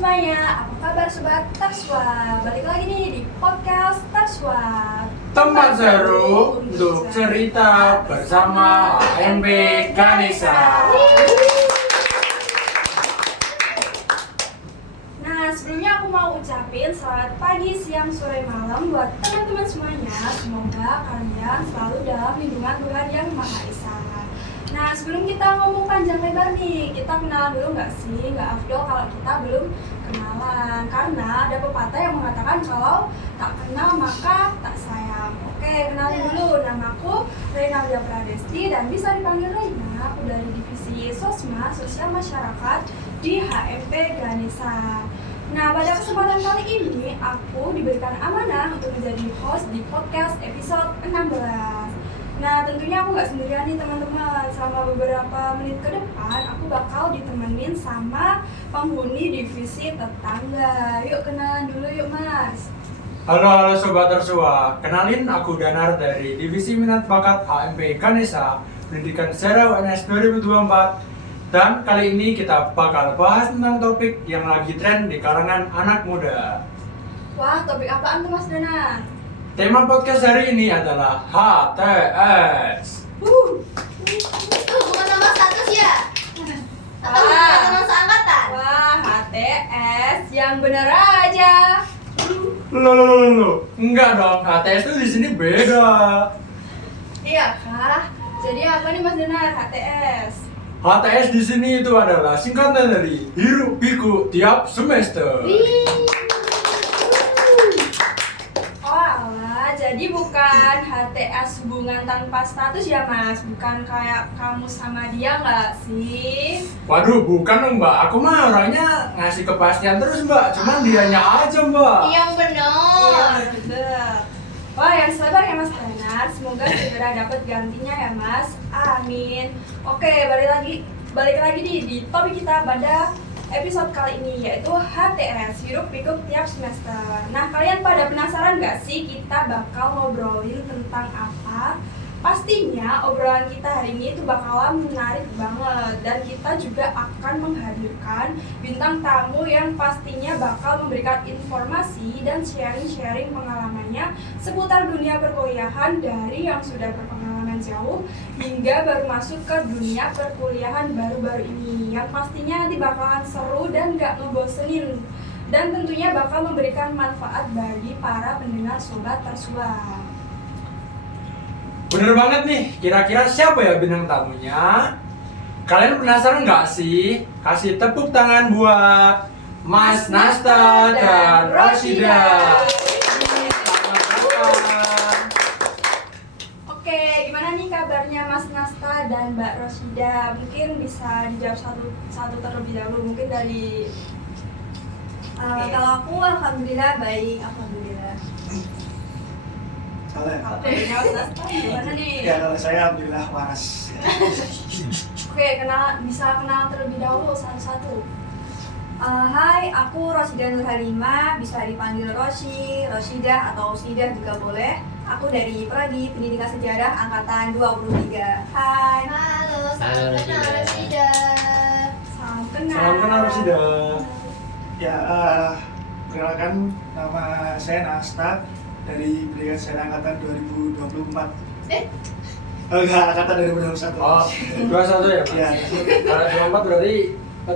semuanya, apa kabar Sobat Tarswa? Balik lagi nih di podcast Tarswa, Tempat seru untuk cerita bersama HMP Ganesha. Nah, sebelumnya aku mau ucapin selamat pagi, siang, sore, malam buat teman-teman semuanya. Semoga kalian selalu dalam lindungan Tuhan Yang Maha Esa. Nah, sebelum kita ngomong panjang lebar nih, kita kenalan dulu nggak sih? Nggak afdol kalau kita belum kenalan. Karena ada pepatah yang mengatakan kalau tak kenal maka tak sayang. Oke, kenalin dulu. Namaku Reynaldia Pradesti dan bisa dipanggil Reina. Aku dari Divisi Sosma, Sosial Masyarakat di HMP Ganesha. Nah, pada kesempatan kali ini, aku diberikan amanah untuk menjadi host di podcast episode 16. Nah, tentunya aku nggak sendirian nih teman-teman. Selama beberapa menit ke depan, aku bakal ditemenin sama penghuni divisi tetangga. Yuk kenalan dulu yuk Mas. Halo Sobat Tersua, kenalin aku Danar dari Divisi Minat Bakat HMP Ganesha, Pendidikan Sejarah UNS 2024. Dan kali ini kita bakal bahas tentang topik yang lagi tren di kalangan anak muda. Wah, topik apaan tuh Mas Danar? Tema podcast hari ini adalah HTS. Itu bukan nama status ya? Atau bukan teman seangkatan? Wah, HTS yang bener aja. Loh, enggak dong, HTS itu di sini beda. Iya kah? Jadi apa nih Mas Danar HTS? HTS di sini itu adalah singkatan dari Hiruk Pikuk Tiap Semester. Oh alah, jadi bukan HTS hubungan tanpa status ya Mas? Bukan kayak kamu sama dia nggak sih? Waduh, bukan dong Mbak, aku mah orangnya ngasih kepastian terus Mbak, cuman dianya aja Mbak. Yang benar. Bener. Wah, yang sabar ya Mas Danar. Semoga segera dapat gantinya ya Mas. Amin. Oke, balik lagi nih di topik kita pada episode kali ini, yaitu HTS, Hiruk Pikuk Tiap Semester. Nah, kalian pada penasaran nggak sih kita bakal ngobrolin tentang apa? Pastinya obrolan kita hari ini itu bakalan menarik banget, dan kita juga akan menghadirkan bintang tamu yang pastinya bakal memberikan informasi dan sharing-sharing pengalamannya seputar dunia perkuliahan dari yang sudah berpengalaman jauh hingga baru masuk ke dunia perkuliahan baru-baru ini, yang pastinya nanti bakalan seru dan gak ngebosenin, dan tentunya bakal memberikan manfaat bagi para pendengar Sobat Tersua. Bener banget nih, kira-kira siapa ya bintang tamunya? Kalian penasaran nggak sih? Kasih tepuk tangan buat Mas Nasta dan Rashida. Selamat datang. Oke, gimana nih kabarnya Mas Nasta dan Mbak Rashida? Mungkin bisa dijawab satu terlebih dahulu, mungkin dari Kalau aku alhamdulillah baik, alhamdulillah. Salah ya? Mas Nasta, gimana nih? Ya kalau saya alhamdulillah waras. Oke, bisa kenal terlebih dahulu satu-satu. Hai, aku Rosida Nurhalima, bisa dipanggil Roshi, Roshida atau Sida juga boleh. Aku dari Pradi Pendidikan Sejarah Angkatan 23. Hai. Halo, salam kenal Rosida. Salam kenal. Salam kenal Rashida. Ya, perkenalkan nama saya Nasta dari Pendidikan Sejarah Angkatan 2024. Enggak, Angkatan 2021. Oh, 21 ya Mas? Iya. Kalau 24 berarti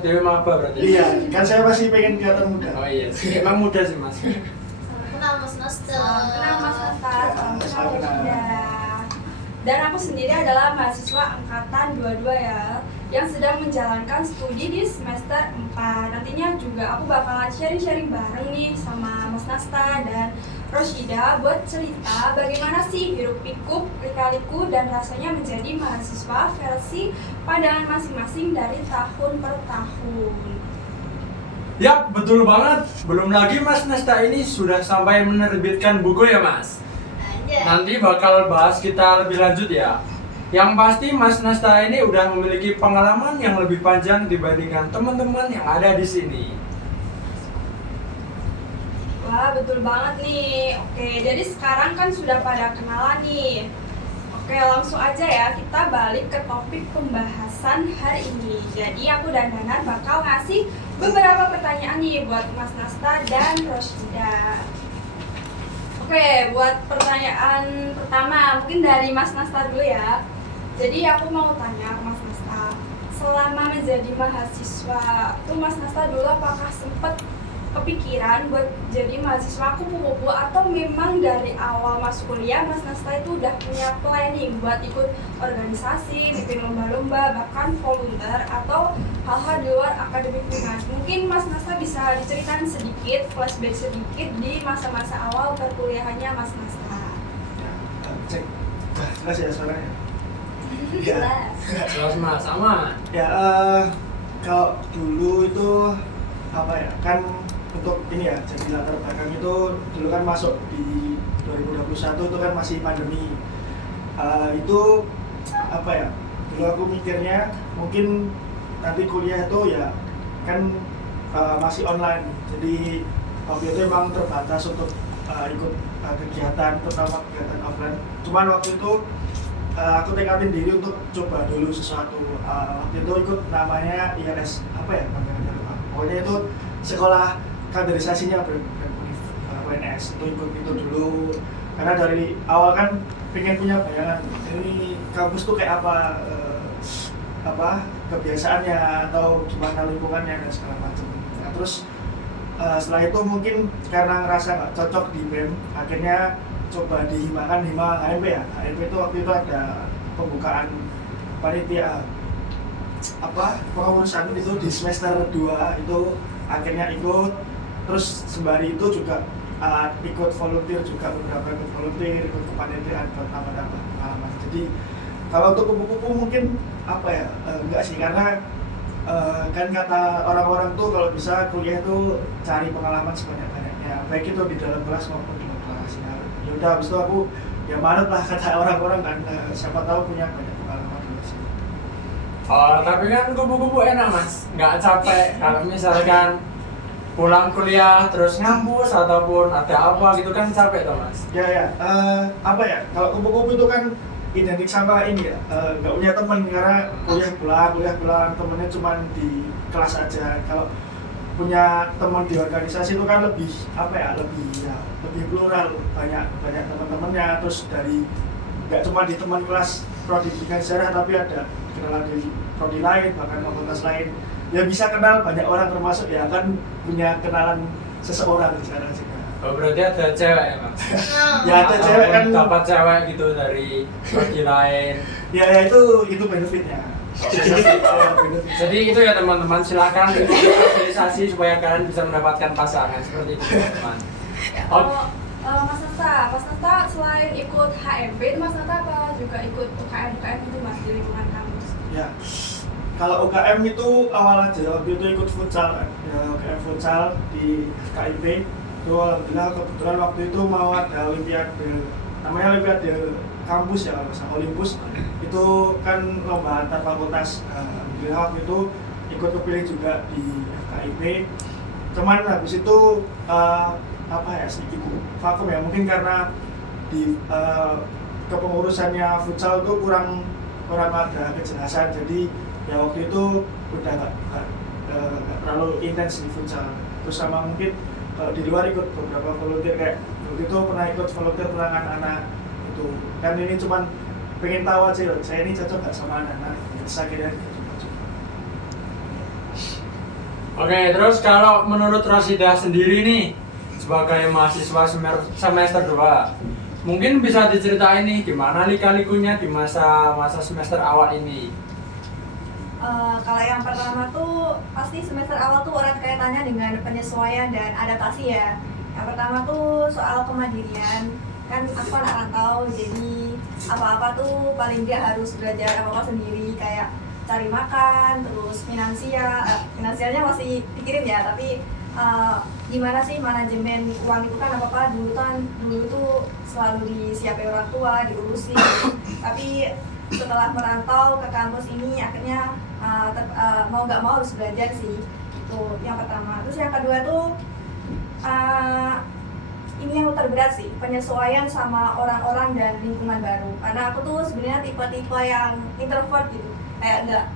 Dewi Maba berarti? Iya, kan saya masih pengen kelihatan muda. Oh iya, emang muda sih Mas. Salam kenal Mas Nasta. Salam kenal Mas Nasta. Salam kenal Salam kenal. Rashida. Dan aku sendiri adalah mahasiswa angkatan 22 ya, yang sedang menjalankan studi di semester 4. Nantinya juga aku bakalan sharing-sharing bareng nih sama Mas Nasta dan Rashida buat cerita bagaimana sih hiruk pikuk, lika-liku, dan rasanya menjadi mahasiswa versi pandangan masing-masing dari tahun per tahun. Yap, betul banget. Belum lagi Mas Nasta ini sudah sampai menerbitkan buku ya Mas? Nanti bakal bahas kita lebih lanjut ya. Yang pasti Mas Nasta ini udah memiliki pengalaman yang lebih panjang dibandingkan teman-teman yang ada di sini. Wah, betul banget nih. Oke, jadi sekarang kan sudah pada kenalan nih. Oke, langsung aja ya kita balik ke topik pembahasan hari ini. Jadi aku dan Danar bakal ngasih beberapa pertanyaan nih buat Mas Nasta dan Roshida. Oke, buat pertanyaan pertama mungkin dari Mas Nasta dulu ya. Jadi aku mau tanya ke Mas Nasta, selama menjadi mahasiswa tuh Mas Nasta dulu apakah sempat kepikiran buat jadi mahasiswa kupu-kupu atau memang dari awal masuk kuliah Mas Nasta itu udah punya planning buat ikut organisasi, bikin lomba-lomba, bahkan volunteer atau hal-hal di luar akademik Mas? Mungkin Mas Nasta bisa diceritakan sedikit, flashback sedikit di masa-masa awal perkuliahannya Mas Nasta. Cek. Jelas ya suaranya? Jelas. Jelas Mas, sama. Ya, kalau dulu itu apa ya, kan untuk ini ya, jadi latar belakang itu dulu kan masuk di 2021 itu kan masih pandemi. Itu apa ya, dulu aku mikirnya mungkin nanti kuliah itu ya kan masih online, jadi waktu itu emang terbatas untuk ikut kegiatan, terutama kegiatan offline. Cuman waktu itu aku tekadin diri untuk coba dulu sesuatu. Waktu itu ikut namanya ILS, apa ya namanya, lupa. Pokoknya itu sekolah kaderisasinya WNS, itu ikut itu dulu. Karena dari awal kan pengen punya bayangan ini kampus tuh kayak apa, kebiasaannya atau gimana lingkungannya dan segala macam. Nah, terus setelah itu mungkin karena ngerasa nggak cocok di BEM, akhirnya coba di Hima HMP ya. HMP itu waktu itu ada pembukaan panitia pengurusan itu di semester 2 itu, akhirnya ikut. Terus sembari itu juga ikut volunteer juga, beberapa ikut volunteer, ikut kepanitiaan buat tambah-tambah pengalaman. Jadi kalau untuk kupu-kupu mungkin apa ya, enggak sih, karena kan kata orang-orang tuh kalau bisa kuliah itu cari pengalaman sebanyak-banyaknya, baik itu di dalam kelas maupun di luar kelas. Ya udah, habis itu aku ya manut lah kata orang-orang kan, siapa tahu punya banyak pengalaman di sini. Oh, tapi kan kupu-kupu enak Mas, nggak capek kalau misalkan pulang kuliah terus ngampus ataupun ada apa gitu kan capek toh Mas? Ya, apa ya, kalau kupu-kupu itu kan identik sama ini ya, nggak punya teman karena kuliah pulang temennya cuma di kelas aja. Kalau punya teman di organisasi itu kan lebih apa ya, lebih plural, banyak teman-temannya. Terus dari nggak cuma di teman kelas prodi pendidikan sejarah, tapi ada kenalan dari prodi lain, bahkan fakultas lain. Ya bisa kenal banyak orang, termasuk ya kan punya kenalan seseorang secara sih. Oh, berarti ada cewek ya Mas? Ya ada cewek kan, dapat cewek gitu dari prodi lain. ya itu benefitnya. Jadi itu ya teman-teman, silakan ikut organisasi supaya kalian bisa mendapatkan pasangan seperti itu teman-teman. Mas Nasta selain ikut HMP itu Mas Nasta apa juga ikut UKM itu Mas di lingkungan kampus? Ya, kalau UKM itu awal aja, waktu itu ikut futsal kan, ya UKM futsal di KIP. Itu alhamdulillah kebetulan waktu itu mau ada olimpiade, namanya olimpiade kampus ya, sama Olympus. Itu kan lomba antar fakultas. Alhamdulillah waktu itu ikut kepilih juga di KIP. Cuman habis itu apa ya, sedikit vakum ya, mungkin karena di kepengurusannya futsal itu kurang ada kejelasan. Jadi ya waktu itu udah nggak terlalu intens di futsal. Terus sama mungkin kalau di luar ikut beberapa volunteer, kayak waktu itu pernah ikut volunteer tentang anak-anak itu. Kan ini cuman pengen tahu aja loh, saya ini cocok nggak sama anak-anak. Terus akhirnya coba-coba. Oke, terus kalau menurut Roshida sendiri nih sebagai mahasiswa semester 2, mungkin bisa diceritain nih gimana lika-likunya di masa semester awal ini. Kalau yang pertama tuh pasti semester awal tuh erat kaitannya dengan penyesuaian dan adaptasi ya. Yang pertama tuh soal kemandirian. Kan aku anak rantau, jadi apa-apa tuh paling nggak harus belajar apa-apa sendiri, kayak cari makan, terus finansialnya masih pikirin ya, tapi gimana sih manajemen uang itu kan apa-apa dulu tuh selalu disiapin orang tua, diurusin. Tapi setelah merantau ke kampus ini akhirnya mau nggak mau harus belajar sih. Itu yang pertama. Terus yang kedua tuh ini yang terberat sih, penyesuaian sama orang-orang dan lingkungan baru. Karena aku tuh sebenarnya tipe-tipe yang introvert gitu, kayak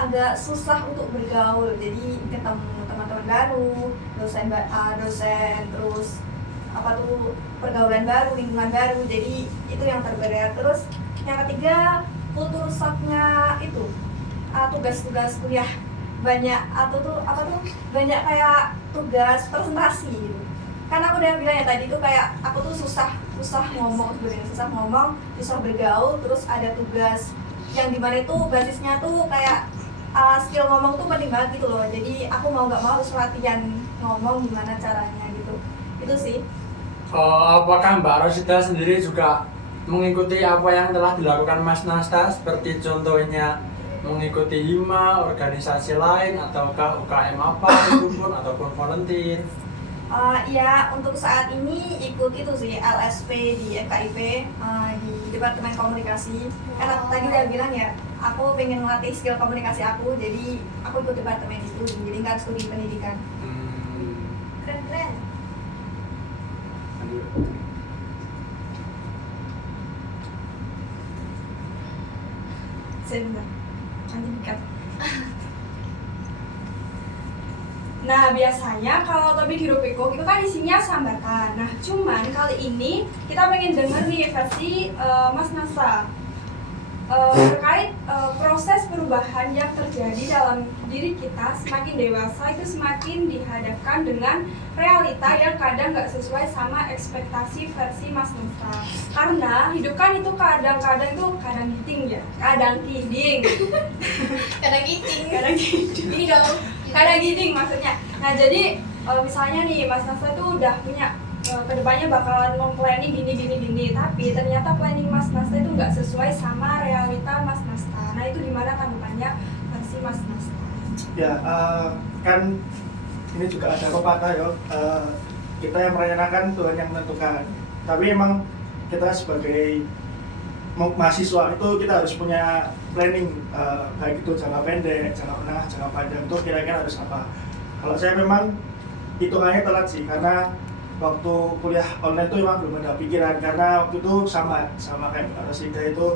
agak susah untuk bergaul. Jadi ketemu teman-teman baru, dosen terus pergaulan baru, lingkungan baru. Jadi itu yang terberat. Terus yang ketiga, kultur shocknya itu tugas-tugas kuliah banyak banyak kayak tugas presentasi gitu. Karena aku udah bilang ya tadi tuh kayak aku tuh susah ngomong sebenarnya, susah bergaul. Terus ada tugas yang dimana itu basisnya tuh kayak skill ngomong tuh penting banget gitu loh. Jadi aku mau nggak mau harus latihan ngomong gimana caranya gitu. Itu sih. Apakah Mbak Rosida sendiri juga mengikuti apa yang telah dilakukan Mas Nasta, seperti contohnya mengikuti hima, organisasi lain, ataukah UKM apa itu pun, ataupun volunteer? Ya, untuk saat ini ikut itu sih LSP di FKIP, di Departemen Komunikasi. Karena tadi udah bilang ya, aku pengen melatih skill komunikasi aku, jadi aku ikut departemen itu di lingkungan studi pendidikan. Keren. Sebentar, nanti dikat. Nah, biasanya kalau topik hirupikuk itu kan isinya sambatan. Nah, cuman kali ini kita pengen denger nih versi Mas Nasa terkait proses perubahan yang terjadi dalam diri kita semakin dewasa itu semakin dihadapkan dengan realita yang kadang nggak sesuai sama ekspektasi versi Mas Nasa. Karena hidup kan itu kadang-kadang itu kadang giting ya, kadang kidding. Kadang giting. Ini dong. Kadang giting maksudnya. Nah, jadi misalnya nih Mas Nasa itu udah punya kedepannya bakalan memplanning gini, tapi ternyata planning Mas Nasta itu nggak sesuai sama realita Mas Nasta. Nah, itu gimana tanggapannya versi Mas Nasta? Ya, kan ini juga ada pepatah ya, kita yang merencanakan Tuhan yang menentukan. Tapi emang kita sebagai mahasiswa itu kita harus punya planning, baik itu jangka pendek, jangka menengah, jangka panjang, itu kira-kira harus apa. Kalau saya memang hitungannya telat sih, karena waktu kuliah online itu emang belum ada pikiran. Karena waktu itu sama kayak Mbak Rosida itu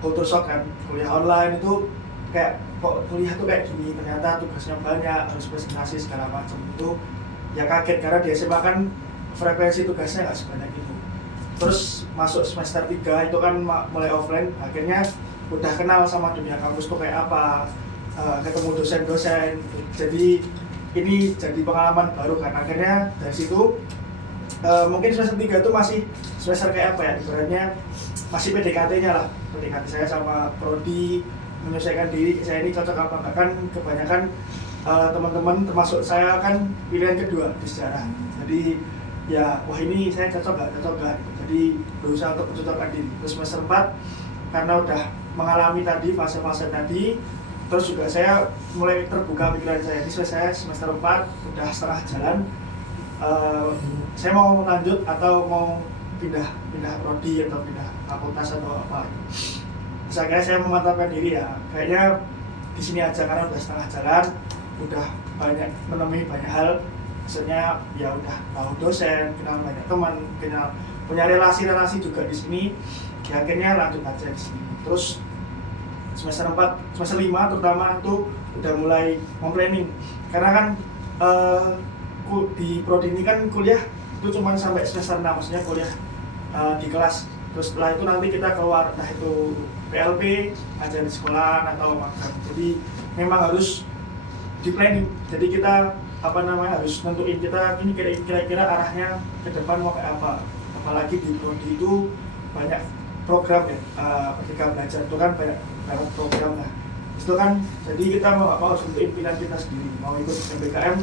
kultur shock kan, kuliah online itu kayak kok kuliah tuh kayak gini, ternyata tugasnya banyak, harus presentasi segala macam. Itu ya kaget, karena di SMA kan frekuensi tugasnya nggak sebanyak itu. Terus masuk semester 3 itu kan mulai offline, akhirnya udah kenal sama dunia kampus tuh kayak apa, ketemu dosen-dosen. Jadi ini jadi pengalaman baru kan. Akhirnya dari situ mungkin semester 3 itu masih semester kayak apa ya, ibaratnya masih PDKT-nya lah. PDKT saya sama prodi, menyesuaikan diri saya ini cocok apa enggak. Kan kebanyakan teman-teman termasuk saya kan pilihan kedua di sejarah. Jadi ya wah ini saya cocok nggak. Jadi berusaha untuk mencocokkan diri. Terus semester 4 karena udah mengalami tadi fase-fase tadi, terus juga saya mulai terbuka pikiran saya. Ini saya semester 4 udah setengah jalan, saya mau lanjut atau mau pindah prodi atau pindah fakultas atau apa. Terus akhirnya saya memantapkan diri ya, kayaknya di sini aja karena udah setengah jalan, udah menemui banyak hal. Maksudnya ya udah tahu dosen, kenal banyak teman, punya relasi juga di sini. Ya akhirnya lanjut aja di sini. Terus semester 5 terutama itu udah mulai planning. Karena kan di prodi ini kan kuliah itu cuma sampai semester 6, maksudnya kuliah di kelas. Terus setelah itu nanti kita keluar, entah itu PLP, ngajar di sekolah atau magang. Jadi memang harus di planning. Jadi kita harus nentuin kita ini kira-kira arahnya ke depan mau kayak apa. Apalagi di prodi itu banyak program ya, ketika belajar itu kan banyak program lah. Itu kan jadi kita mau harus nentuin pilihan kita sendiri. Mau ikut MBKM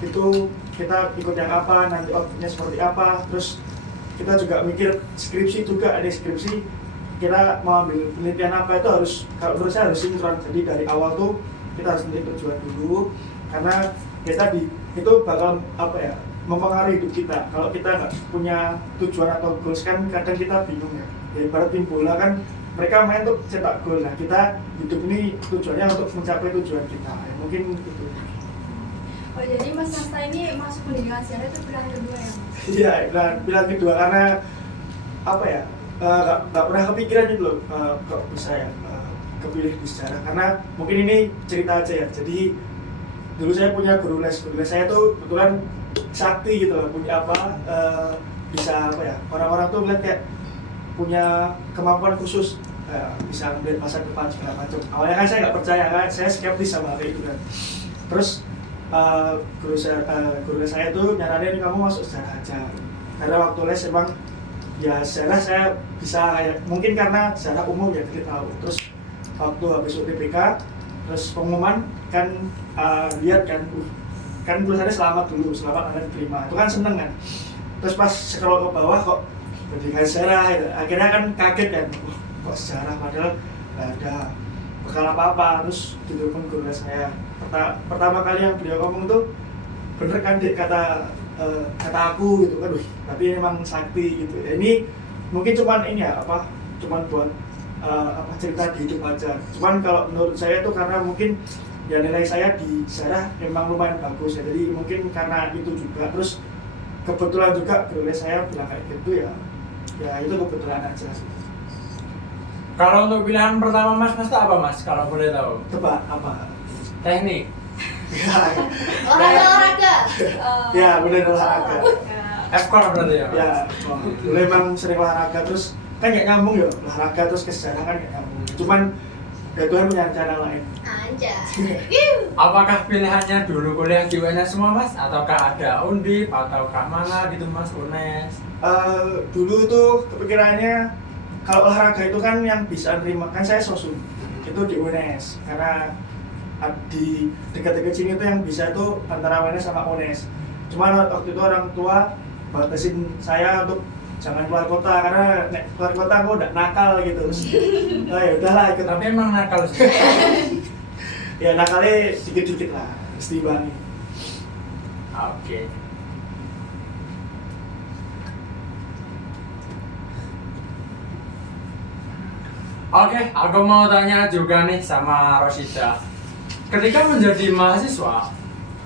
itu kita ikut yang apa, nanti outputnya seperti apa. Terus kita juga mikir skripsi juga, ada skripsi kita mau ambil penelitian apa, itu harus, kalau menurut saya harus sinkron. Jadi dari awal tuh kita harus nentuin tujuan dulu, karena kita itu bakal mempengaruhi hidup kita. Kalau kita nggak punya tujuan atau goals kan kadang kita bingung ya. Ya ibarat tim bola kan, mereka main untuk cetak gol. Nah kita hidup ini tujuannya untuk mencapai tujuan kita. Ya, mungkin itu. Oh Oh, jadi Mas Nasta ini masuk pendidikan sejarah itu pilihan kedua ya Mas? Iya, pilihan kedua karena apa ya? Nggak pernah kepikiran gitu loh kok bisa ya kepilih di sejarah, karena mungkin ini cerita aja ya. Jadi dulu saya punya guru les saya tuh kebetulan sakti gitu loh, punya apa bisa apa ya, orang-orang tuh ngeliat kayak punya kemampuan khusus, bisa ngeliat masa depan segala macam. Awalnya kan saya nggak percaya kan, saya skeptis sama hal itu kan. Terus guru les saya tuh nyaranin kamu masuk sejarah aja, karena waktu les emang ya sejarah saya bisa kayak mungkin karena sejarah umum ya kita tahu. Terus waktu habis UTBK terus pengumuman kan lihat kan tulisannya selamat Anda diterima, itu kan seneng kan. Terus pas scroll ke bawah kok pendidikan sejarah gitu. Akhirnya kan kaget kan, kok sejarah padahal nggak ada bekal apa-apa. Terus ditelepon guru les saya, pertama kali yang beliau ngomong tuh bener kan Dek, kata aku gitu kan, tapi memang sakti gitu. Ini mungkin cuman ini ya cuman buat cerita di hidup aja. Cuman kalau menurut saya tuh karena mungkin ya nilai saya di sejarah memang lumayan bagus ya, jadi mungkin karena itu juga. Terus kebetulan juga guru les saya bilang kayak gitu ya itu kebetulan aja sih. Kalau untuk pilihan pertama Mas Nasta apa Mas? Kalau boleh tahu? Tebak apa? Teknik. Olahraga. Ya bener, olahraga. F-core berarti ya Mas? Ya, dulu emang sering olahraga, terus kan nggak nyambung ya, olahraga terus ke sejarah kan nggak nyambung. Cuman ya Tuhan punya rencana lain. Apakah pilihannya dulu kuliah di UNS semua Mas? Ataukah ada Undip? Ataukah mana gitu Mas, UNES? Dulu tuh kepikirannya kalau olahraga itu kan yang bisa nerima, kan saya sosum itu di UNES, karena di dekat-dekat sini tuh yang bisa itu antara UNES sama UNES. Cuman waktu itu orang tua batasin saya untuk jangan keluar kota, karena keluar kota aku udah nakal gitu. Ya udahlah ikut. Tapi emang nakal sih. Ya nakalnya dikit-dikit lah, setimbangin. Oke. Oke, aku mau tanya juga nih sama Rosida. Ketika menjadi mahasiswa,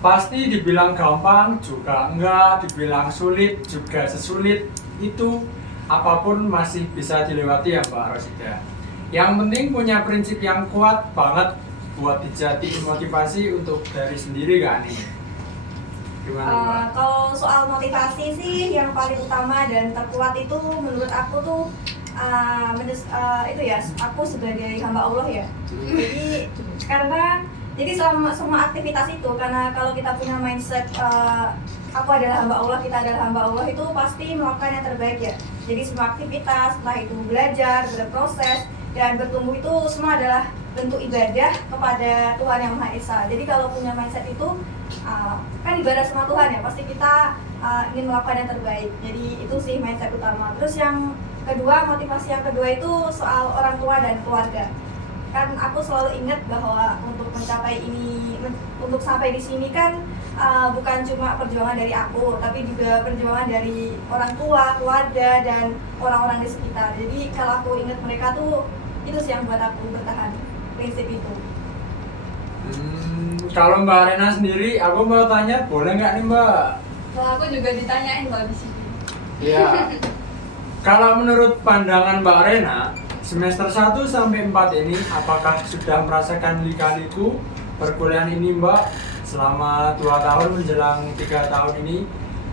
pasti dibilang gampang juga enggak, dibilang sulit juga sesulit itu, apapun masih bisa dilewati ya Mbak Rosida. Yang penting punya prinsip yang kuat banget buat dijadiin motivasi untuk dari sendiri kan nih. Gimana Mbak? Kalau soal motivasi sih yang paling utama dan terkuat itu menurut aku tuh itu ya, aku sebagai hamba Allah ya. Jadi selama semua aktivitas itu, karena kalau kita punya mindset aku adalah hamba Allah, kita adalah hamba Allah, itu pasti melakukan yang terbaik ya. Jadi semua aktivitas, entah itu belajar, berproses, dan bertumbuh itu semua adalah bentuk ibadah kepada Tuhan Yang Maha Esa. Jadi kalau punya mindset itu kan ibadah sama Tuhan ya, pasti kita ingin melakukan yang terbaik. Jadi itu sih mindset utama. Terus yang kedua, motivasi yang kedua itu soal orang tua dan keluarga. Kan aku selalu ingat bahwa untuk mencapai ini, untuk sampai di sini kan bukan cuma perjuangan dari aku, tapi juga perjuangan dari orang tua, keluarga, dan orang-orang di sekitar. Jadi kalau aku ingat mereka tuh, itu sih yang buat aku bertahan, prinsip itu. Kalau Mbak Rena sendiri, aku mau tanya, boleh nggak nih Mbak? Kalau aku juga ditanyain kalau di sini. Iya. Kalau menurut pandangan Mbak Rena, semester 1 sampai 4 ini apakah sudah merasakan lika-liku perkuliahan ini Mbak selama 2 tahun menjelang 3 tahun ini?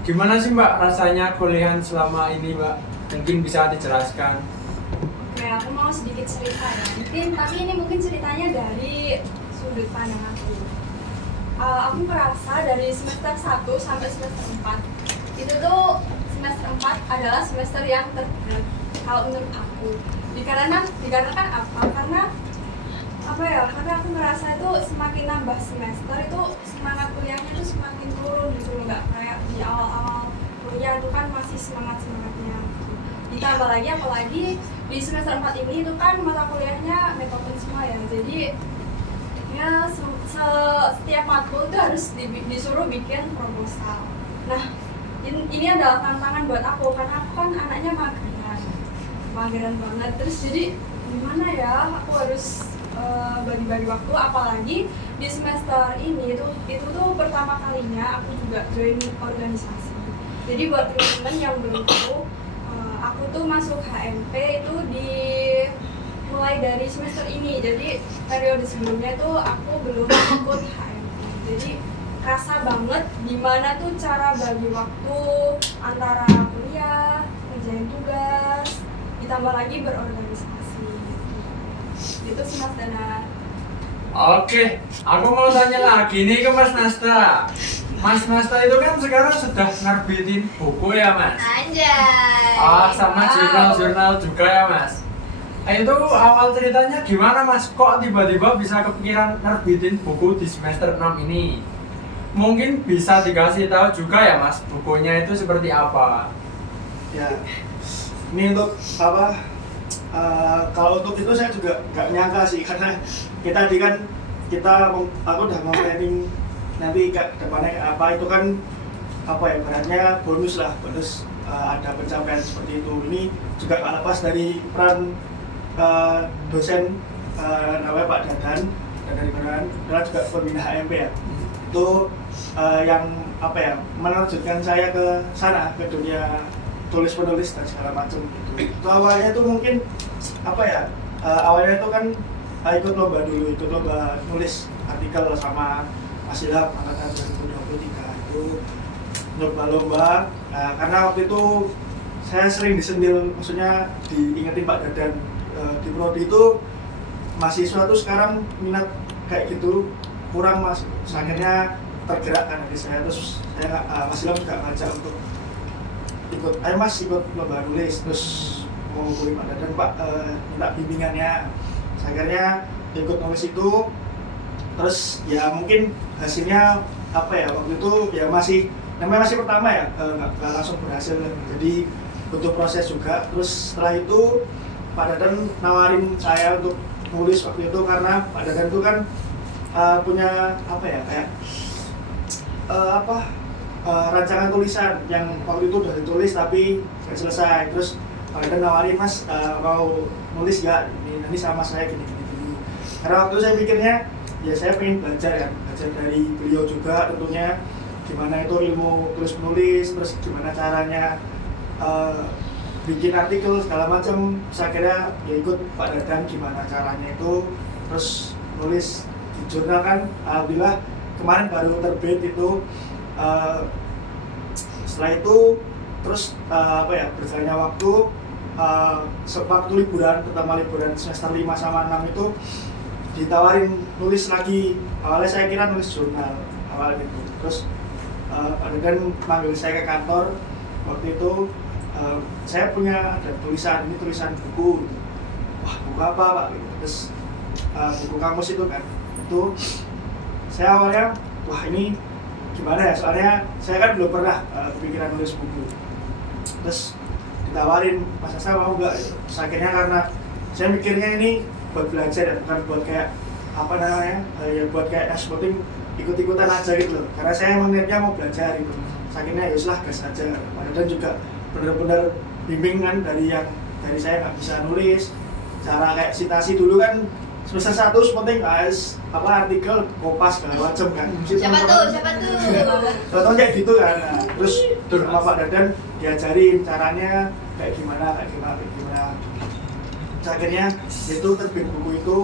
Gimana sih Mbak rasanya kuliahan selama ini Mbak? Mungkin bisa dijelaskan. Oke, aku mau sedikit cerita ya. Tapi ini mungkin ceritanya dari sudut pandang aku. Aku merasa dari semester 1 sampai semester 4 itu tuh semester 4 adalah semester yang terberat kalau menurut aku. Dikarenakan apa? Karena aku merasa itu semakin nambah semester itu semangat kuliahnya itu semakin turun gitu, nggak kayak di awal-awal kuliah itu kan masih semangatnya gitu. Ditambah lagi apalagi di semester 4 ini itu kan mata kuliahnya metode semua ya, jadi ya setiap matkul itu harus disuruh bikin proposal. Nah ini adalah tantangan buat aku, karena aku kan anaknya mageran banget, terus jadi gimana ya aku harus bagi-bagi waktu, apalagi di semester ini itu tuh pertama kalinya aku juga join organisasi. Jadi buat teman-teman yang belum tahu, aku tuh masuk HMP itu mulai dari semester ini. Jadi periode sebelumnya tuh aku belum ikut HMP. Jadi kerasa banget gimana tuh cara bagi waktu antara kuliah, ngerjain tugas, ditambah lagi berorganisasi. Gitu sih Mas Dana. Oke, aku mau tanya lagi nih ke Mas Nasta. Mas Nasta itu kan sekarang sudah nerbitin buku ya Mas? Anjay. Sama jurnal-jurnal juga ya Mas? Itu awal ceritanya gimana Mas? Kok tiba-tiba bisa kepikiran nerbitin buku di semester 6 ini? Mungkin bisa dikasih tahu juga ya Mas, bukunya itu seperti apa? Ya, ini untuk apa? Kalau untuk itu saya juga nggak nyangka sih, karena aku udah mau planning nanti ke depannya kayak apa, itu kan apa ya, beratnya bonus ada pencapaian seperti itu. Ini juga nggak lepas dari peran dosen namanya Pak Dadan dari Dadan juga pembina HMP ya. Itu yang apa ya, menerjunkan saya ke sana, ke dunia tulis penulis dan segala macam gitu. Itu awalnya itu mungkin apa ya, awalnya itu kan ikut lomba nulis artikel sama Mas Ilham angkatan 2023 itu lomba. Karena waktu itu saya sering disentil, maksudnya diingetin Pak Dadan di prodi itu mahasiswa tuh sekarang minat kayak gitu kurang Mas. Terus akhirnya tergerak kan dari saya, terus saya Mas Ilham juga ngajak untuk ayo Mas ikut lomba nulis, terus mau hubungi Pak Dadan, Pak minta bimbingannya. Akhirnya ikut nulis itu, terus ya mungkin hasilnya apa ya, waktu itu ya namanya masih pertama ya, nggak langsung berhasil, jadi butuh proses juga. Terus setelah itu Pak Dadan nawarin saya untuk nulis waktu itu, karena Pak Dadan itu kan punya apa ya, kayak rancangan tulisan yang waktu itu udah ditulis tapi nggak selesai. Terus Pak Dadan nawarin, Mas mau nulis nggak ini sama saya gini. Karena waktu itu saya pikirnya ya saya pengen belajar dari beliau juga tentunya, gimana itu ilmu tulis menulis, terus gimana caranya bikin artikel segala macam. Saya kira ya ikut Pak Dadan gimana caranya itu, terus nulis di jurnal kan. Alhamdulillah kemarin baru terbit itu. Setelah itu terus berjalannya waktu, waktu liburan, pertama liburan semester 5 sama 6 itu ditawarin nulis lagi. Awalnya saya kira nulis jurnal awal itu, terus Pak Dadan manggil saya ke kantor. Waktu itu saya punya ada tulisan, ini tulisan buku. Wah, buku apa Pak? Terus buku kamus itu kan. Itu saya awalnya, wah ini gimana ya, soalnya saya kan belum pernah kepikiran nulis buku. Terus ditawarin, Mas Asa mau nggak? Terus akhirnya karena saya mikirnya ini buat belajar ya, bukan buat kayak apa namanya, ya buat kayak eksporting ikut-ikutan aja gitu loh. Karena saya emang niatnya mau belajar gitu. Terus akhirnya ya uslah gas aja. Padahal juga bener-bener bimbingan dari saya nggak bisa nulis, cara kayak citasi dulu kan semester 1 penting guys, artikel Kompas segala macam kan. Siapa tuh? Contohnya kayak gitu kan. Nah, terus sama Pak Dadan diajarin caranya kayak gimana. Akhirnya itu terbit buku itu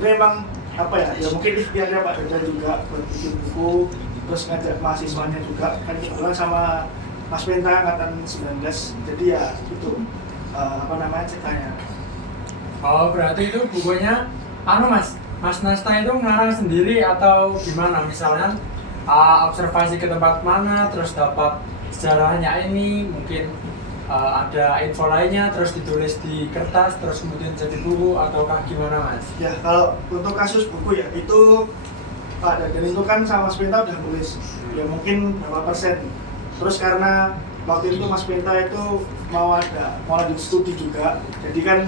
emang apa ya mungkin ikhtiarnya Pak Dadan juga buat bikin buku, terus ngajak mahasiswanya juga kan, kebetulan sama Mas Penta angkatan 19, jadi ya itu ceritanya. Oh, berarti itu bukunya Mas Nasta itu ngarang sendiri atau gimana? Misalnya observasi ke tempat mana, terus dapat sejarahnya ini, mungkin ada info lainnya, terus ditulis di kertas, terus kemudian jadi buku, ataukah gimana Mas? Ya, kalau untuk kasus buku ya, itu Pak Dadan itu kan sama Mas Penta udah nulis, ya mungkin berapa persen. Terus karena waktu itu Mas Penta itu mau lanjut studi juga, jadi kan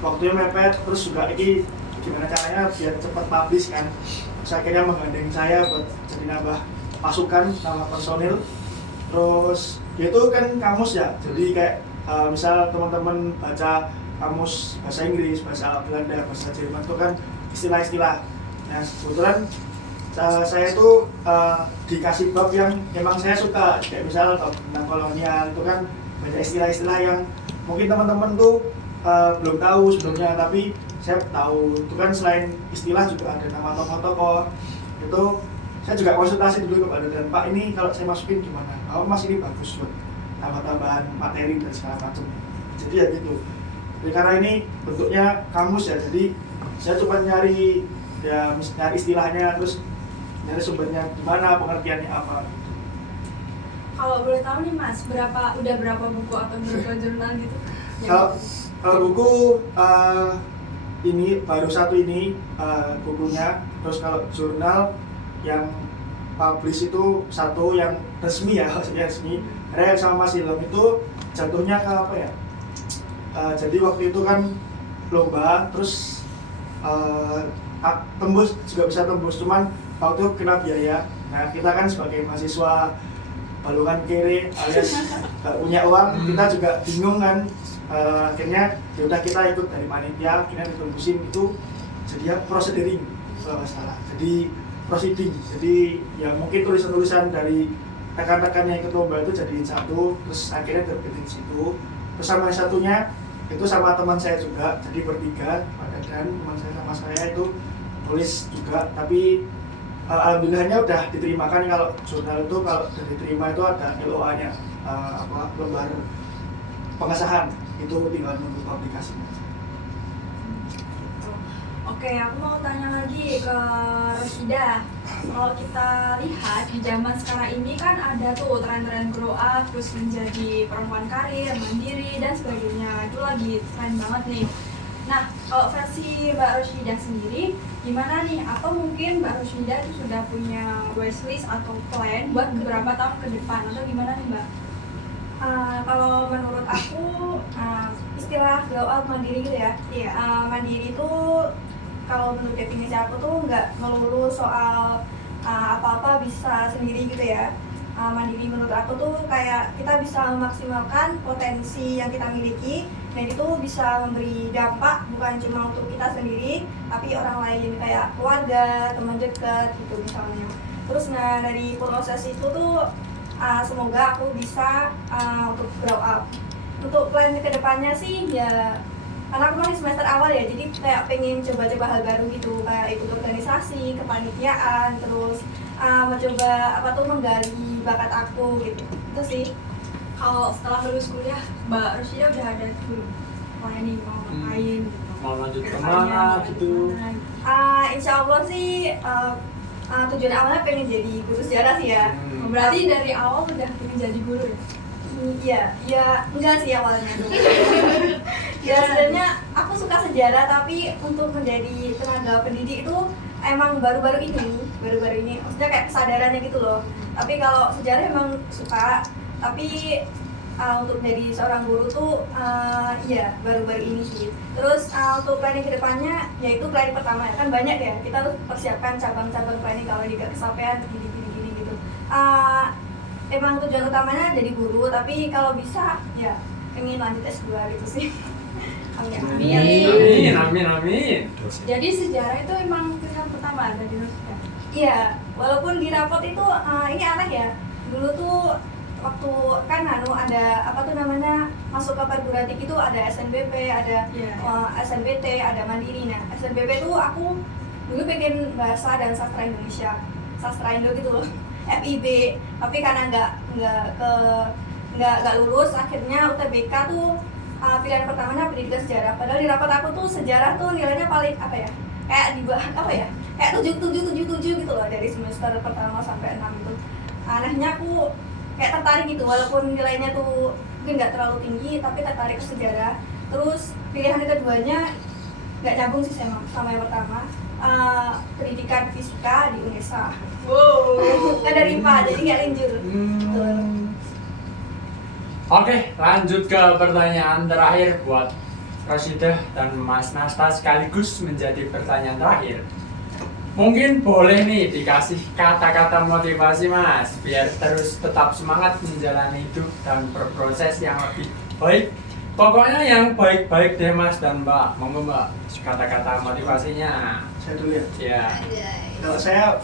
waktunya mepet, terus juga ini gimana caranya biar cepat publish kan. Terus akhirnya menggandeng saya buat jadi nambah masukan sama personil. Terus itu kan kamus ya, jadi kayak misal teman-teman baca kamus bahasa Inggris, bahasa Belanda, bahasa Jerman itu kan istilah-istilah. Nah kebetulan saya itu dikasih bab yang emang saya suka, kayak misal tentang kolonial itu kan banyak istilah-istilah yang mungkin teman-teman tuh belum tahu sebelumnya, tapi saya tahu itu kan. Selain istilah juga ada nama tokoh-tokoh itu. Saya juga konsultasi dulu kepada dan Pak, ini kalau saya masukin gimana? Oh Mas, ini bagus buat tambah-tambahan materi dan segala macam. Jadi ya gitu. Jadi karena ini bentuknya kamus ya, jadi saya coba nyari istilahnya, terus nyari sumbernya gimana, pengertiannya apa. Kalau boleh tahu nih Mas, udah berapa buku atau berapa jurnal gitu? Kalau buku ini baru satu ini bukunya. Terus kalau jurnal yang publish itu satu yang resmi ya, maksudnya resmi. Karena sama Mas Ilham itu jatuhnya ke apa ya? Jadi waktu itu kan lomba, terus tembus juga bisa tembus, cuman waktu itu kena biaya. Nah kita kan sebagai mahasiswa balungan kere alias gak punya uang, kita juga bingung kan. Akhirnya yaudah kita ikut dari panitia, akhirnya ditembusin itu jadi ya prosedering kalau nggak salah. Jadi proceeding, jadi ya mungkin tulisan-tulisan dari rekan-rekan yang ikut lomba itu jadiin satu, terus akhirnya terbitin situ. Terus sama yang satunya itu sama teman saya juga, jadi bertiga, Pak dan teman saya sama saya itu tulis juga. Tapi alhamdulillahnya udah diterima kan. Kalau jurnal itu kalau udah diterima itu ada LOA-nya, lembar pengesahan, itu tinggal nunggu publikasinya. Oke, aku mau tanya lagi ke Rosida. Kalau kita lihat di zaman sekarang ini kan ada tuh tren-tren grow up, terus menjadi perempuan karir, mandiri, dan sebagainya. Itu lagi tren banget nih. Nah, kalau versi Mbak Rosida sendiri, gimana nih? Apa mungkin Mbak Rosida itu sudah punya wishlist atau plan buat beberapa tahun ke depan? Atau gimana nih Mbak? Kalau menurut aku istilah grow up mandiri gitu ya. Iya. Mandiri itu kalau menurut definisi aku tuh nggak melulu soal apa-apa bisa sendiri gitu ya. Mandiri menurut aku tuh kayak kita bisa memaksimalkan potensi yang kita miliki, dan itu bisa memberi dampak bukan cuma untuk kita sendiri tapi orang lain kayak keluarga, teman dekat gitu misalnya. Terus dari proses itu tuh semoga aku bisa untuk grow up. Untuk plan kedepannya sih ya, karena aku masih semester awal ya, jadi kayak pengen coba-coba hal baru gitu, kayak ikut organisasi, kepanitiaan, terus mencoba menggali bakat aku gitu. Itu sih. Kalau setelah lulus kuliah, Mbak Rosida udah ada tuh planning mau ngapain gitu? Mau lanjut Kedepannya kemana mau gitu? gimana? Insya Allah sih tujuan awalnya pengen jadi guru sejarah sih ya. Berarti dari awal udah pengen jadi guru ya? Ya enggak sih awalnya dulu. Ya sebenarnya aku suka sejarah, tapi untuk menjadi tenaga pendidik itu emang baru-baru ini, maksudnya kayak kesadarannya gitu loh. Tapi kalau sejarah emang suka, tapi untuk jadi seorang guru tuh iya baru-baru ini sih. Terus untuk planning kedepannya, yaitu planning pertama kan banyak ya, kita harus persiapkan cabang-cabang planning kalau tidak kesampaian gini gitu. Emang tujuan utamanya jadi guru, tapi kalau bisa ya pengen lanjut S2 gitu sih. Amin. Jadi sejarah itu emang pilihan pertama dari Rosida? Iya, walaupun di rapot itu ini aneh ya. Dulu tuh waktu kan ada masuk ke perguruan tinggi itu ada SNBP, ada SNBT, ada Mandiri. Nah, SNBP tuh aku dulu pengen bahasa dan sastra Indonesia, sastra Indo gitu loh. FIB, tapi karena nggak lulus, akhirnya UTBK tuh pilihan pertamanya pendidikan sejarah. Padahal di rapat aku tuh sejarah tuh nilainya paling kayak 7 gitu loh dari semester pertama sampai 6 itu. Anehnya aku kayak tertarik gitu, walaupun nilainya tuh mungkin nggak terlalu tinggi, tapi tertarik ke sejarah. Terus pilihan keduanya nggak nyambung sih sama yang pertama. Pendidikan fisika di UNESA. Wow. Kan dari IPA, jadi nggak linjur. Oke, lanjut ke pertanyaan terakhir buat Rosida dan Mas Nasta sekaligus menjadi pertanyaan terakhir. Mungkin boleh nih dikasih kata-kata motivasi Mas, biar terus tetap semangat menjalani hidup dan berproses yang lebih baik. Pokoknya yang baik-baik deh Mas dan Mbak. Monggo Mbak, kata-kata motivasinya. saya dulu ya. Ya. Kalau saya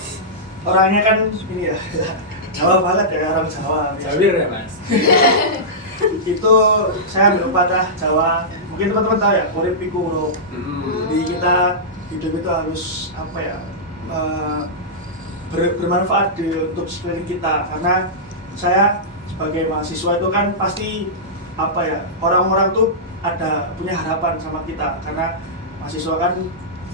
orangnya kan ini ya, Jawa banget ya, orang Jawa. Jawir ya Mas. Itu saya ambil pepatah Jawa, mungkin teman-teman tahu ya, urip iku urip. Jadi kita hidup itu harus apa ya, bermanfaat untuk sekeliling kita. Karena saya sebagai mahasiswa itu kan pasti apa ya, orang-orang tuh punya harapan sama kita, karena mahasiswa kan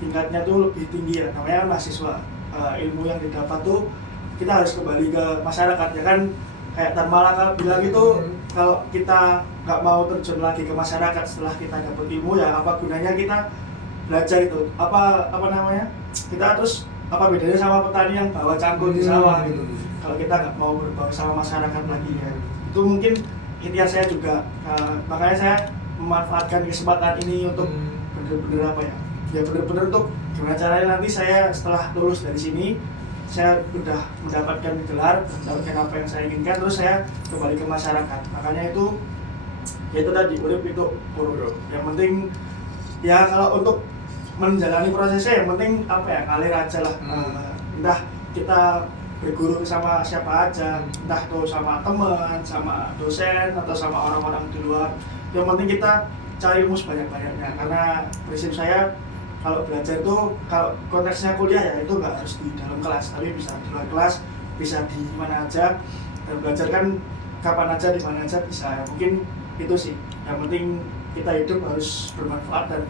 tingkatnya tuh lebih tinggi ya, namanya kan mahasiswa. Ilmu yang didapat tuh kita harus kembali ke masyarakat ya kan, kayak Tan Malaka bilang itu kalau kita nggak mau terjun lagi ke masyarakat setelah kita dapat ilmu, ya apa gunanya kita belajar itu, apa namanya, kita terus apa bedanya sama petani yang bawa cangkul di sawah gitu, kalau kita nggak mau berbau sama masyarakat lagi ya. Itu mungkin intinya saya juga, makanya saya memanfaatkan kesempatan ini untuk bener-bener apa ya bener-bener untuk gimana caranya nanti saya setelah lulus dari sini saya udah mendapatkan gelar, mendapatkan apa yang saya inginkan, terus saya kembali ke masyarakat. Makanya itu ya itu tadi, urip itu urip. Yang penting ya kalau untuk menjalani prosesnya yang penting apa ya, ngalir aja lah. Entah kita berguru sama siapa aja, entah itu sama teman, sama dosen, atau sama orang-orang di luar. Yang penting kita cari ilmu sebanyak-banyaknya, karena prinsip saya kalau belajar itu, kalau konteksnya kuliah ya itu nggak harus di dalam kelas, tapi bisa di luar kelas, bisa di mana aja. Dan belajar kan kapan aja, di mana aja bisa. Ya, mungkin itu sih. Yang penting kita hidup harus bermanfaat, dan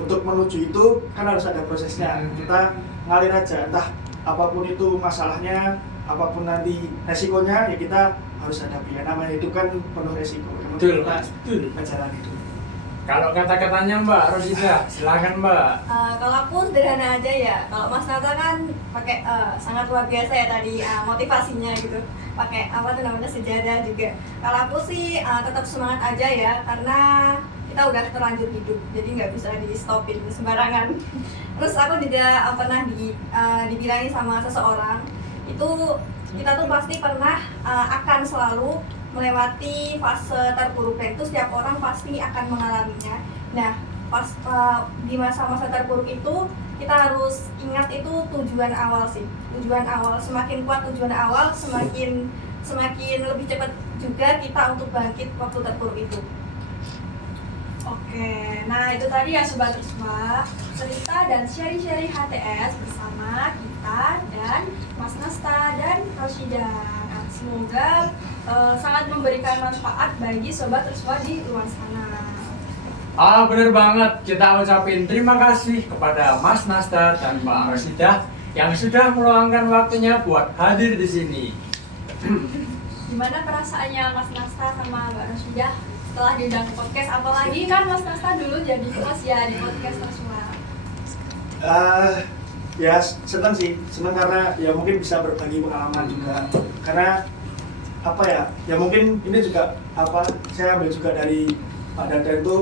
untuk menuju itu kan harus ada prosesnya. Kita ngalir aja, entah apapun itu masalahnya, apapun nanti resikonya, ya kita harus hadapi. Ya, namanya hidup kan penuh resiko. Betul Mas, betul. Jalan hidup. Kalau kata-katanya Mbak Rosida, silakan Mbak. Kalau aku sederhana aja ya. Kalau Mas Nata kan pakai sangat luar biasa ya tadi motivasinya gitu. Pakai apa tuh namanya, sejadah juga. Kalau aku sih tetap semangat aja ya, karena kita udah terlanjur hidup, jadi nggak bisa di stopin sembarangan. Terus aku juga pernah dibilangin sama seseorang, itu kita tuh pasti pernah akan selalu melewati fase terpuruk, dan itu setiap orang pasti akan mengalaminya. Nah, pas di masa-masa terpuruk itu kita harus ingat itu tujuan awal sih. Tujuan awal, semakin kuat tujuan awal, semakin lebih cepat juga kita untuk bangkit waktu terpuruk itu. Oke, nah itu tadi ya Sobat Risma, cerita dan sharing-sharing HTS bersama kita dan Mas Nasta dan Rosida. Nah, semoga sangat memberikan manfaat bagi Sobat Risma di luar sana. Bener banget, kita ucapin terima kasih kepada Mas Nasta dan Mbak Rosida yang sudah meluangkan waktunya buat hadir di sini. Gimana perasaannya Mas Nasta sama Mbak Rosida setelah diundang ke podcast? Apalagi kan Mas Nasta dulu jadi host ya di podcast Risma. Ya senang sih, senang karena ya mungkin bisa berbagi pengalaman juga. Karena apa ya mungkin ini juga apa, saya ambil juga dari Pak Dadan itu,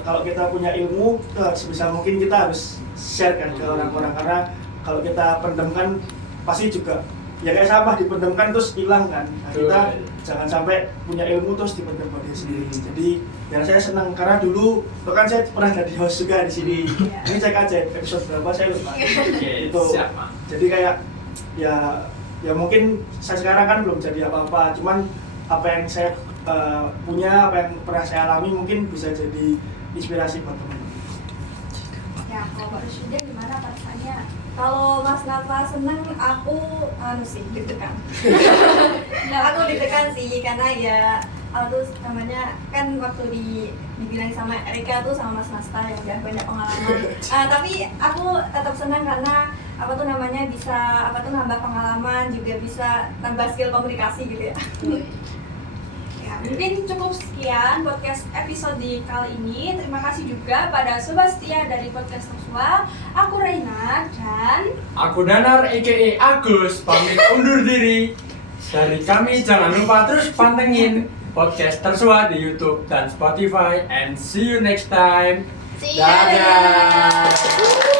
kalau kita punya ilmu itu sebisa mungkin kita harus share kan ke orang-orang, karena kalau kita pendam kan pasti juga ya kayak sampah, dipendamkan terus hilang kan. Nah, kita jangan sampai punya ilmu terus dipendam pada sendiri. Jadi ya saya senang karena dulu itu kan saya pernah jadi host juga di sini. Ini cek aja episode berapa saya lupa. Itu. Jadi kayak ya mungkin saya sekarang kan belum jadi apa-apa, cuman apa yang saya punya, apa yang pernah saya alami mungkin bisa jadi inspirasi buat teman-teman. Ya, kalau Mbak Rosida gimana perasaannya? Kalau Mas Nata seneng, aku sih deg-degan. Nah, aku deg-degan sih karena ya tuh namanya kan waktu dibilang sama Erika tuh sama Mas Nasta yang udah banyak pengalaman. Tapi aku tetap senang karena apa tuh namanya bisa nambah pengalaman, juga bisa nambah skill komunikasi gitu ya. Ya, mungkin cukup sekian podcast episode kali ini. Terima kasih juga pada Sobat Setia dari Podcast Risma. Aku Reina dan aku Danar aka Agus pamit undur diri. Dari kami jangan lupa terus pantengin podcast Tersua di YouTube dan Spotify, and see you next time. See you. Dadah.